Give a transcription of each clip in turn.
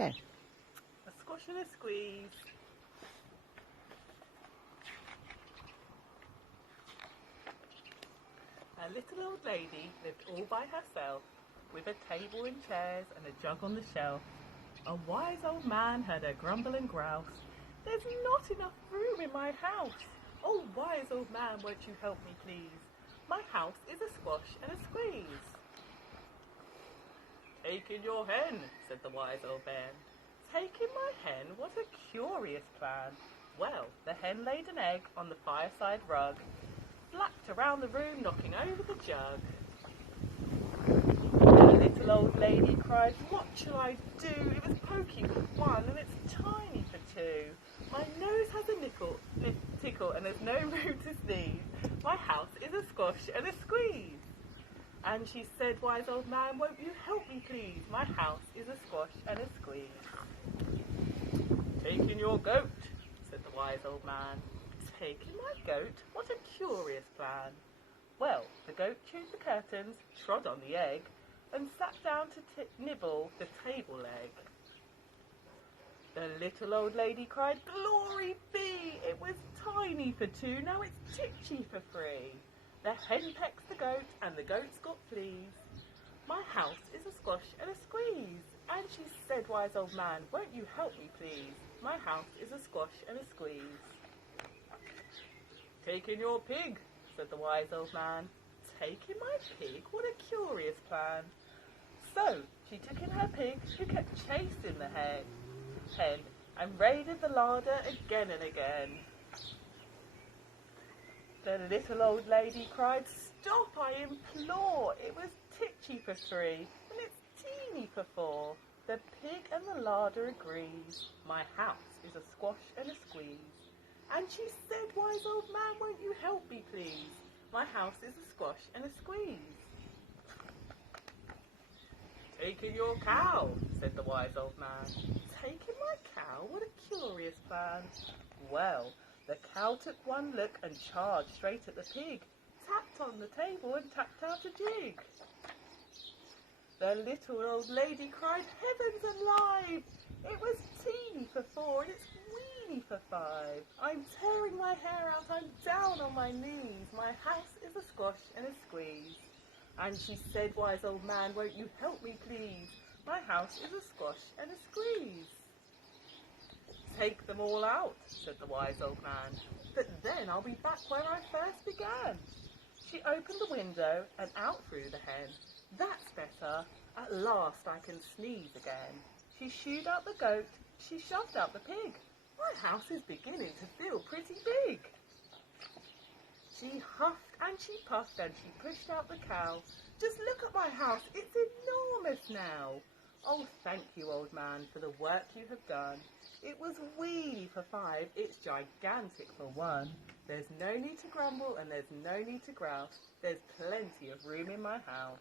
Go. A squash and a squeeze. A little old lady lived all by herself, with a table and chairs and a jug on the shelf. A wise old man heard her grumble and grouse. "There's not enough room in my house. Oh, wise old man, won't you help me, please? My house is a squash and a squeeze." "Take in your hen," said the wise old man. "Take in my hen? What a curious plan." Well, the hen laid an egg on the fireside rug, flapped around the room, knocking over the jug. The little old lady cried, "What shall I do? It was pokey for one and it's tiny for two. My nose has a tickle and there's no room to sneeze. My house is a squash and a squeeze." And she said, "Wise old man, won't you help me, please? My house is a squash and a squeeze." "Take in your goat," said the wise old man. "Take in my goat? What a curious plan." Well, the goat chewed the curtains, trod on the egg, and sat down to nibble the table leg. The little old lady cried, "Glory be! It was tiny for two, now it's titchy for three. The hen pecks the goat, and the goat's got fleas. My house is a squash and a squeeze." And she said, "Wise old man, won't you help me, please? My house is a squash and a squeeze." "Take in your pig," said the wise old man. "Take in my pig? What a curious plan." So she took in her pig, who kept chasing the hen, and raided the larder again and again. The little old lady cried, "Stop, I implore! It was titchy for three, and it's teeny for four. The pig and the larder agree. My house is a squash and a squeeze." And she said, "Wise old man, won't you help me, please? My house is a squash and a squeeze." "Take in your cow," said the wise old man. "Take in my cow? What a curious plan." Well, the cow took one look and charged straight at the pig, tapped on the table and tapped out a jig. The little old lady cried, "Heavens alive! It was teeny for four and it's weeny for five. I'm tearing my hair out, I'm down on my knees. My house is a squash and a squeeze." And she said, "Wise old man, won't you help me, please? My house is a squash and a squeeze." "Take them all out," said the wise old man, "but then I'll be back where I first began." She opened the window and out flew the hen. "That's better. At last I can sneeze again." She shooed out the goat. She shoved out the pig. My house is beginning to feel pretty big. She huffed and she puffed and she pushed out the cow. "Just look at my house. It's enormous now." "Oh, thank you, old man, for the work you have done. It was weeny for five. It's gigantic for one. There's no need to grumble and there's no need to grouse. There's plenty of room in my house."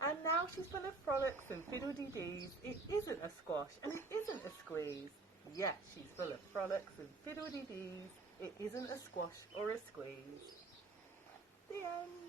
And now she's full of frolics and fiddle-dee-dees. It isn't a squash and it isn't a squeeze. Yes, she's full of frolics and fiddle-dee-dees. It isn't a squash or a squeeze. The end.